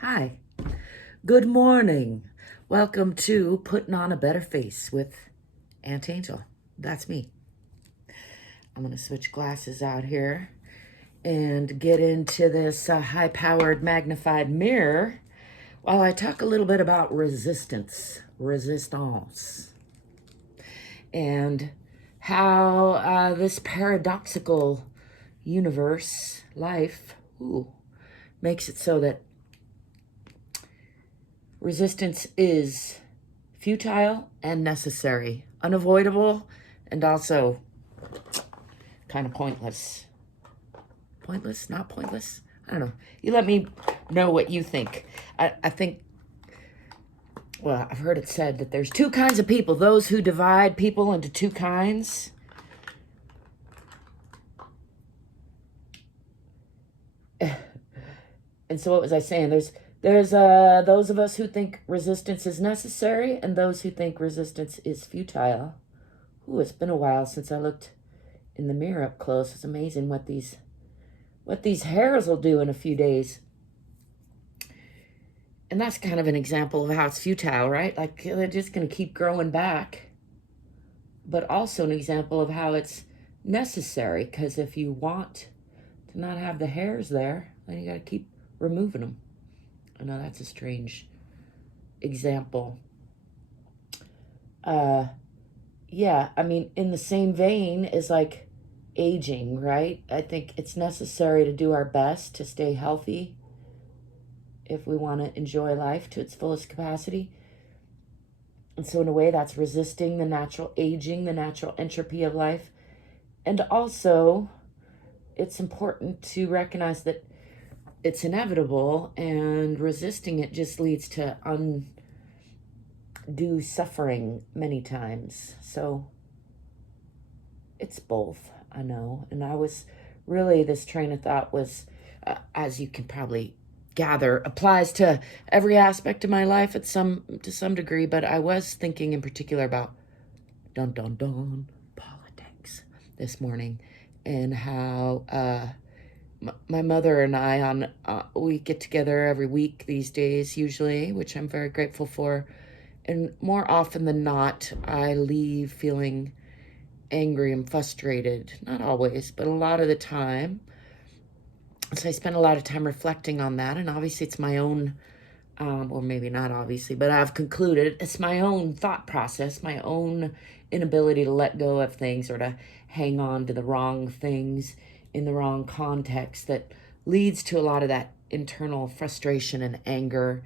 Hi, good morning. Welcome to Putting on a Better Face with Aunt Angel. That's me. I'm going to switch glasses out here and get into this high-powered magnified mirror while I talk a little bit about resistance, and how this paradoxical universe, life, makes it so that resistance is futile and necessary, unavoidable, and also kind of pointless. Pointless? Not pointless? I don't know. You let me know what you think. I think, well, I've heard it said that there's two kinds of people. Those who divide people into two kinds. And so what was I saying? There's those of us who think resistance is necessary and those who think resistance is futile. Ooh, it's been a while since I looked in the mirror up close. It's amazing what these hairs will do in a few days. And that's kind of an example of how it's futile, right? Like they're just going to keep growing back. But also an example of how it's necessary, because if you want to not have the hairs there, then you got to keep removing them. I know that's a strange example. Yeah, I mean, in the same vein as like aging, right? I think it's necessary to do our best to stay healthy if we want to enjoy life to its fullest capacity. And so in a way, that's resisting the natural aging, the natural entropy of life. And also, it's important to recognize that it's inevitable, and resisting it just leads to undue suffering many times. So it's both, I know. And I was really, this train of thought was, as you can probably gather, applies to every aspect of my life to some degree, but I was thinking in particular about politics this morning, and how my mother and I we get together every week these days usually, which I'm very grateful for, and more often than not I leave feeling angry and frustrated. Not always, but a lot of the time. So I spend a lot of time reflecting on that, and obviously it's my own, or maybe not obviously, but I've concluded it's my own thought process, my own inability to let go of things or to hang on to the wrong things in the wrong context that leads to a lot of that internal frustration and anger.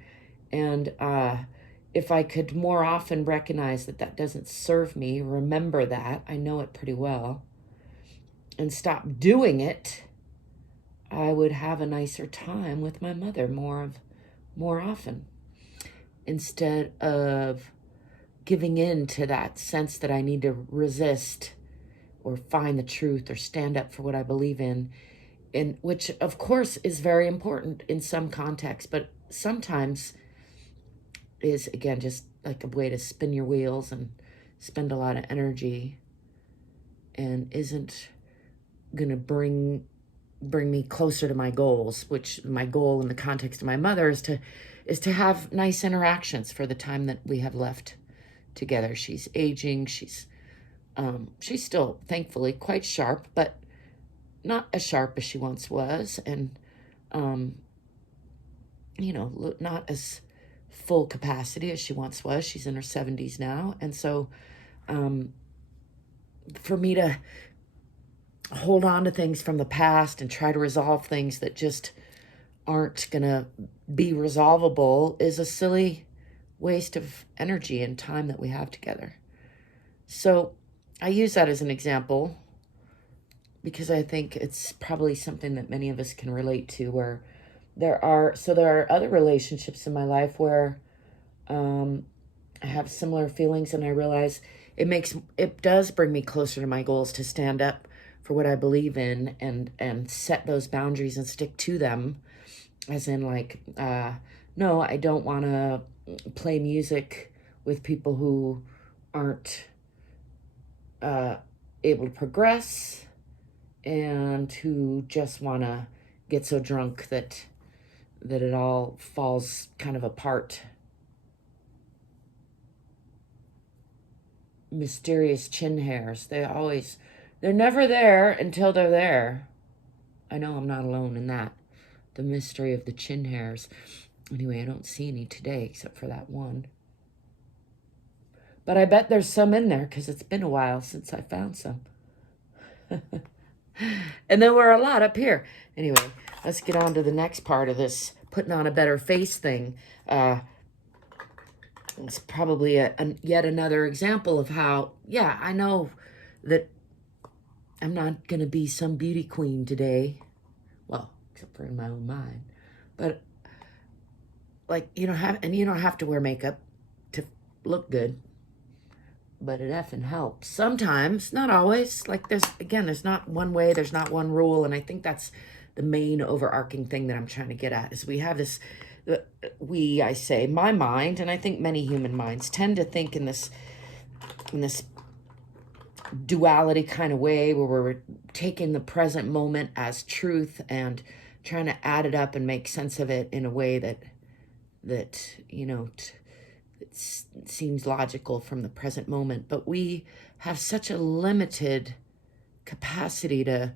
And if I could more often recognize that that doesn't serve me, remember that, I know it pretty well, and stop doing it, I would have a nicer time with my mother more often, instead of giving in to that sense that I need to resist or find the truth or stand up for what I believe in, and which of course is very important in some contexts, but sometimes is, again, just like a way to spin your wheels and spend a lot of energy, and isn't gonna bring me closer to my goals, which my goal in the context of my mother is to have nice interactions for the time that we have left together. She's aging. She's still thankfully quite sharp, but not as sharp as she once was, and not as full capacity as she once was. She's in her 70s now, and so for me to hold on to things from the past and try to resolve things that just aren't gonna be resolvable is a silly waste of energy and time that we have together. So I use that as an example because I think it's probably something that many of us can relate to, where there are other relationships in my life where I have similar feelings, and I realize it does bring me closer to my goals to stand up for what I believe in, and set those boundaries and stick to them. As in, like, no, I don't want to play music with people who aren't able to progress, and who just want to get so drunk that that it all falls kind of apart. Mysterious chin hairs. They're never there until they're there. I know I'm not alone in that. The mystery of the chin hairs. Anyway, I don't see any today except for that one. But I bet there's some in there because it's been a while since I found some. And there were a lot up here. Anyway, let's get on to the next part of this putting on a better face thing. It's probably yet another example of how, yeah, I know that I'm not going to be some beauty queen today. Well, except for in my own mind. But, like, you don't have to wear makeup to look good. But it effing helps. Sometimes, not always. Like, there's not one way, there's not one rule. And I think that's the main overarching thing that I'm trying to get at, is we have this, I say, my mind, and I think many human minds tend to think in this duality kind of way, where we're taking the present moment as truth and trying to add it up and make sense of it in a way that it seems logical from the present moment. But we have such a limited capacity to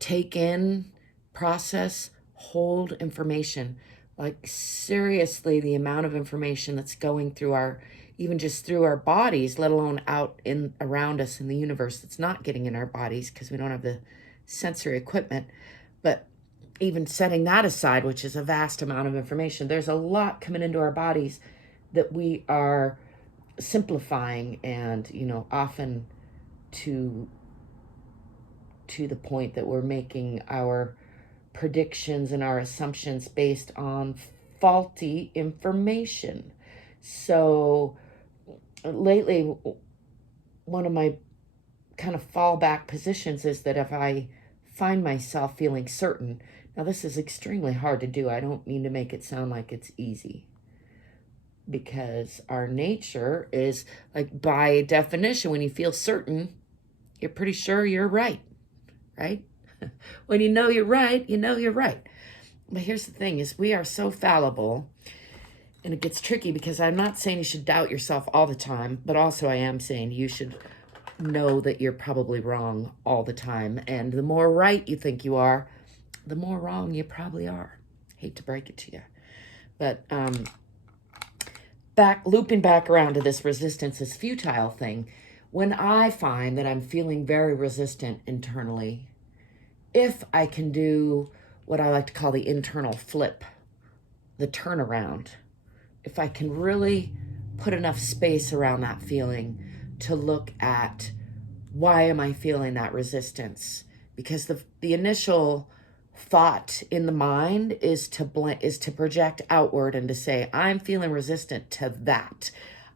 take in, process, hold information. Like, seriously, the amount of information that's going through even just through our bodies, let alone out around us in the universe, that's not getting in our bodies because we don't have the sensory equipment. But even setting that aside, which is a vast amount of information, there's a lot coming into our bodies that we are simplifying, and often to the point that we're making our predictions and our assumptions based on faulty information. So lately, one of my kind of fallback positions is that if I find myself feeling certain, now this is extremely hard to do. I don't mean to make it sound like it's easy, because our nature is, like, by definition, when you feel certain, you're pretty sure you're right? When you know you're right, you know you're right. But here's the thing, is we are so fallible, and it gets tricky, because I'm not saying you should doubt yourself all the time, but also I am saying you should know that you're probably wrong all the time. And the more right you think you are, the more wrong you probably are. Hate to break it to you. But looping back around to this resistance is futile thing. When I find that I'm feeling very resistant internally, if I can do what I like to call the internal flip, the turnaround, if I can really put enough space around that feeling to look at, why am I feeling that resistance? Because the initial thought in the mind is to project outward and to say, I'm feeling resistant to that.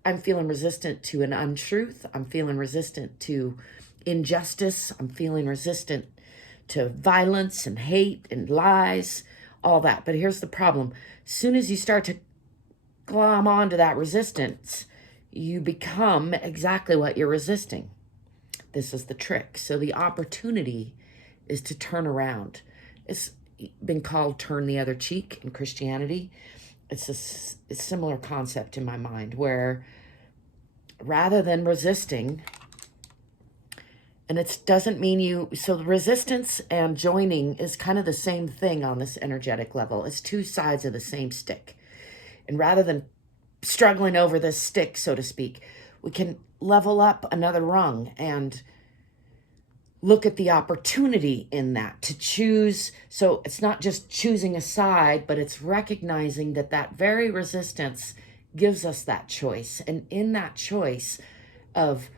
I'm feeling resistant to an untruth. I'm feeling resistant to injustice. I'm feeling resistant to violence and hate and lies, all that. But here's the problem. As soon as you start to glom onto that resistance, you become exactly what you're resisting. This is the trick. So the opportunity is to turn around. It's been called turn the other cheek in Christianity. It's a similar concept in my mind, where rather than resisting, and it doesn't mean so resistance and joining is kind of the same thing on this energetic level. It's two sides of the same stick. And rather than struggling over this stick, so to speak, we can level up another rung and look at the opportunity in that to choose. So it's not just choosing a side, but it's recognizing that very resistance gives us that choice. And in that choice of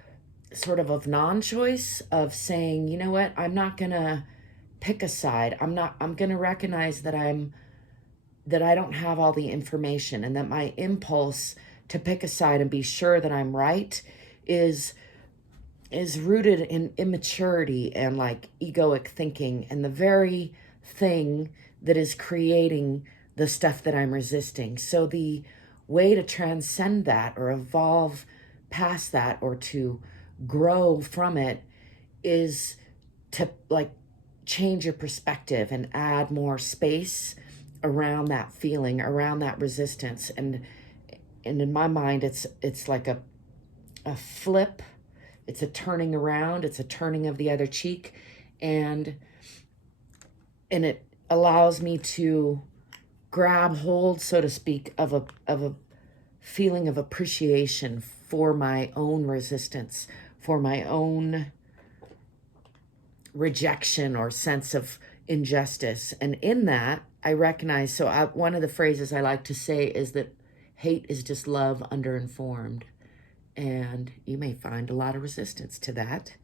non-choice, of saying, you know what, I'm not going to pick a side. I'm going to recognize that I don't have all the information, and that my impulse to pick a side and be sure that I'm right is rooted in immaturity and like egoic thinking, and the very thing that is creating the stuff that I'm resisting. So the way to transcend that, or evolve past that, or to grow from it, is to, like, change your perspective and add more space around that feeling, around that resistance. And in my mind, it's like a flip. It's a turning around. It's a turning of the other cheek. And it allows me to grab hold, so to speak, of a feeling of appreciation for my own resistance, for my own rejection or sense of injustice. And in that, I recognize, one of the phrases I like to say is that hate is just love underinformed. And you may find a lot of resistance to that.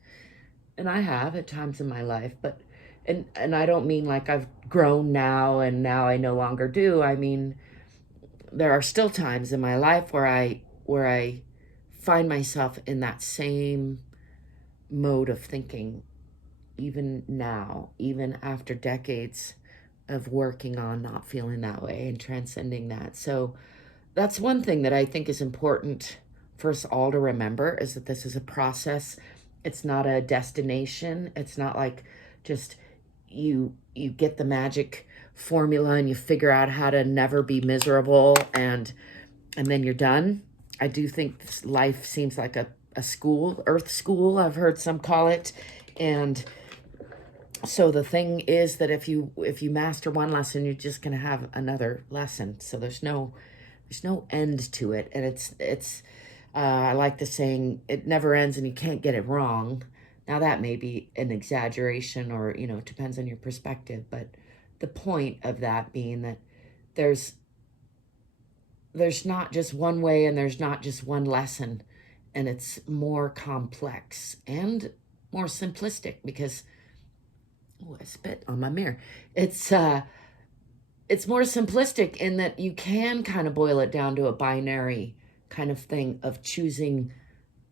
And I have at times in my life, but and I don't mean like I've grown now and now I no longer do. I mean, there are still times in my life where I find myself in that same mode of thinking, even now, even after decades of working on not feeling that way and transcending that. So that's one thing that I think is important for us all to remember, is that this is a process. It's not a destination. It's not like just you get the magic formula and you figure out how to never be miserable and then you're done. I do think life seems like a school, earth school, I've heard some call it. And so the thing is that if you master one lesson, you're just going to have another lesson. So there's no end to it. And it's I like the saying, it never ends and you can't get it wrong. Now that may be an exaggeration, or, it depends on your perspective. But the point of that being that there's not just one way and there's not just one lesson, and it's more complex and more simplistic because, oh, I spit on my mirror. It's more simplistic in that you can kind of boil it down to a binary kind of thing of choosing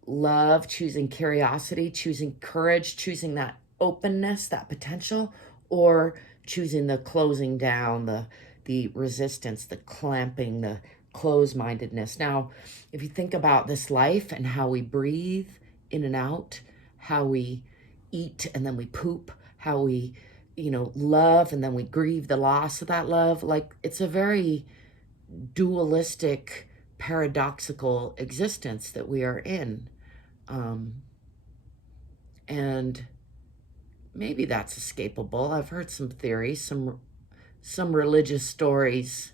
love, choosing curiosity, choosing courage, choosing that openness, that potential, or choosing the closing down, the resistance, the clamping, the closed-mindedness. Now, if you think about this life and how we breathe in and out, how we eat and then we poop, how we, love and then we grieve the loss of that love, like it's a very dualistic, paradoxical existence that we are in. And maybe that's escapable. I've heard some theories, some religious stories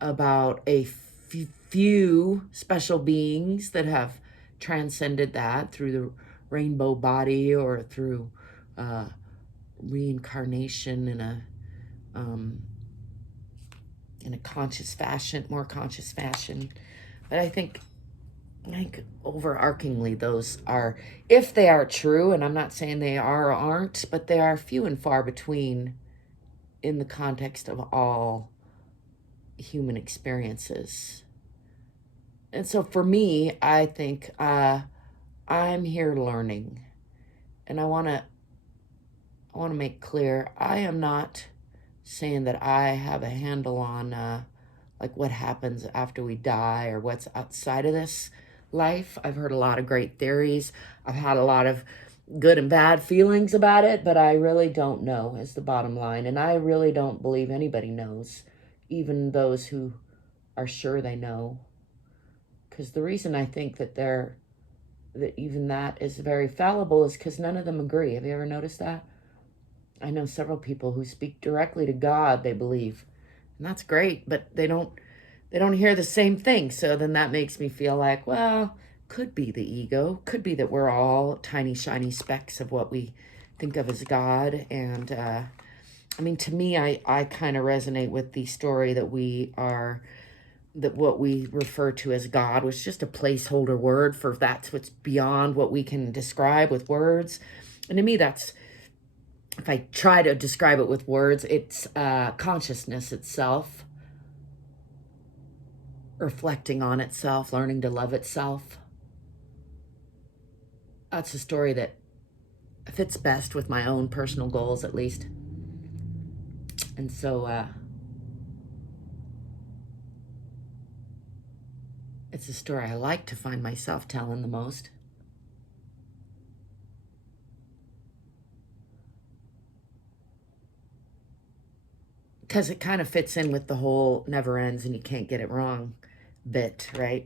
about a few special beings that have transcended that through the rainbow body or through reincarnation in a conscious fashion, more conscious fashion. But I think overarchingly those are, if they are true, and I'm not saying they are or aren't, but they are few and far between in the context of all human experiences. And so for me, I think I'm here learning, and I want to make clear, I am not saying that I have a handle on like what happens after we die or what's outside of this life. I've heard a lot of great theories. I've had a lot of good and bad feelings about it, but I really don't know is the bottom line. And I really don't believe anybody knows, even those who are sure they know. Because the reason I think that even that is very fallible is because none of them agree. Have you ever noticed that? I know several people who speak directly to God, they believe. And that's great, but they don't hear the same thing. So then that makes me feel like, well, could be the ego, could be that we're all tiny, shiny specks of what we think of as God. And I mean, to me, I kind of resonate with the story that what we refer to as God was just a placeholder word for that's what's beyond what we can describe with words. And to me, that's, if I try to describe it with words, it's consciousness itself, reflecting on itself, learning to love itself. That's a story that fits best with my own personal goals, at least. And so it's a story I like to find myself telling the most. because it kind of fits in with the whole never ends and you can't get it wrong bit, right?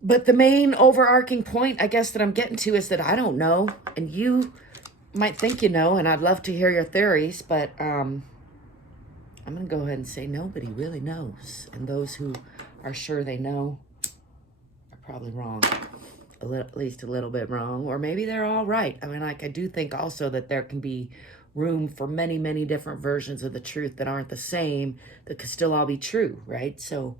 But the main overarching point, I guess, that I'm getting to is that I don't know, and you might think you know, and I'd love to hear your theories, but I'm going to go ahead and say nobody really knows. And those who are sure they know are probably wrong, at least a little bit wrong, or maybe they're all right. I mean, like, I do think also that there can be room for many, many different versions of the truth that aren't the same, that could still all be true, right? So,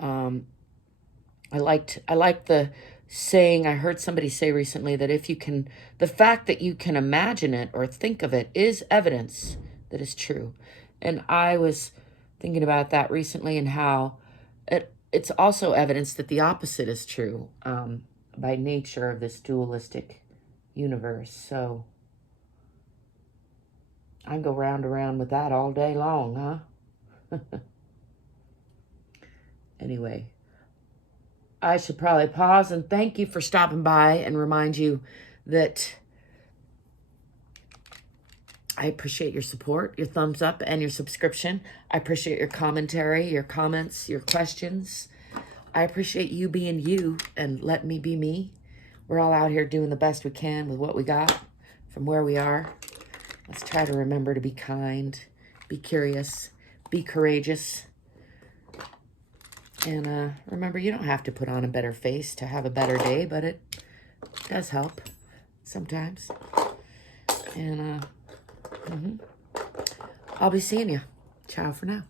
I like the saying I heard somebody say recently that if you can, the fact that you can imagine it or think of it is evidence that is true. And I was thinking about that recently and how it's also evidence that the opposite is true by nature of this dualistic universe. So I can go round and round with that all day long, huh? Anyway, I should probably pause and thank you for stopping by and remind you that I appreciate your support, your thumbs up, and your subscription. I appreciate your commentary, your comments, your questions. I appreciate you being you and letting me be me. We're all out here doing the best we can with what we got from where we are. Let's try to remember to be kind, be curious, be courageous. And remember, you don't have to put on a better face to have a better day, but it does help sometimes. And I'll be seeing you. Ciao for now.